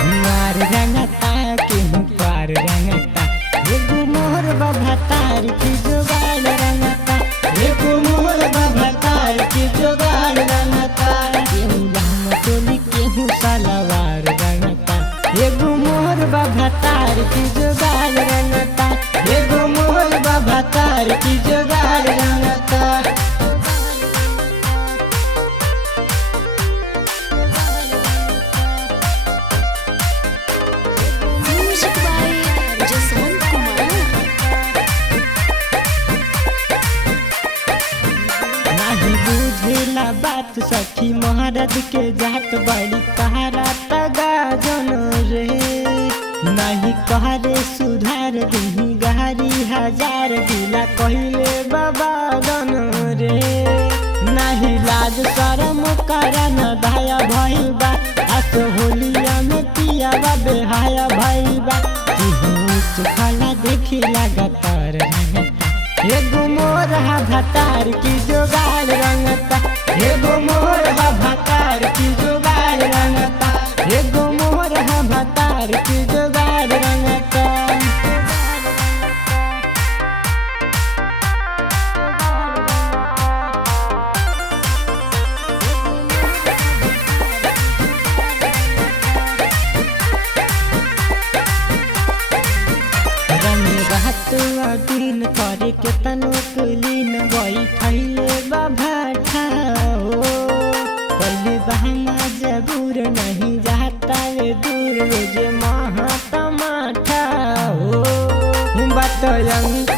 रंगता केहू पार रंगता एगो मोर बभतार की जुगाड़ रंगता एगो मोर बभतार की जुगाड़ रंगता केहू जाम टोली केहू सलवार रंगता एगो मोर बभतार की जुगाड़ रंगता एगो मोर बभतार की जुगाड़ रंगता। बात सखी महारद के जात बड़ी कहारा तगा जन रे नहीं कहरे सुधार दी गारी हजार दिला कहले बाबा गन रे नहीं लाज शरम करन दया भइल बा अस होलिया में पिया बा बेहाया भइल बा खाला देखी लगातार रंगता एगो मोर भतार की जुगाड़ रंगता एगो मोर भतार की जुगाड़ रंगता एगो मोर भतार की जुगाड़ रंगता। दिन करे के तनोक लीन बैठले बाभाठा हो पहले बहाना जबूर नहीं जाता वे दूर रोज महातमाठा हो बतयंक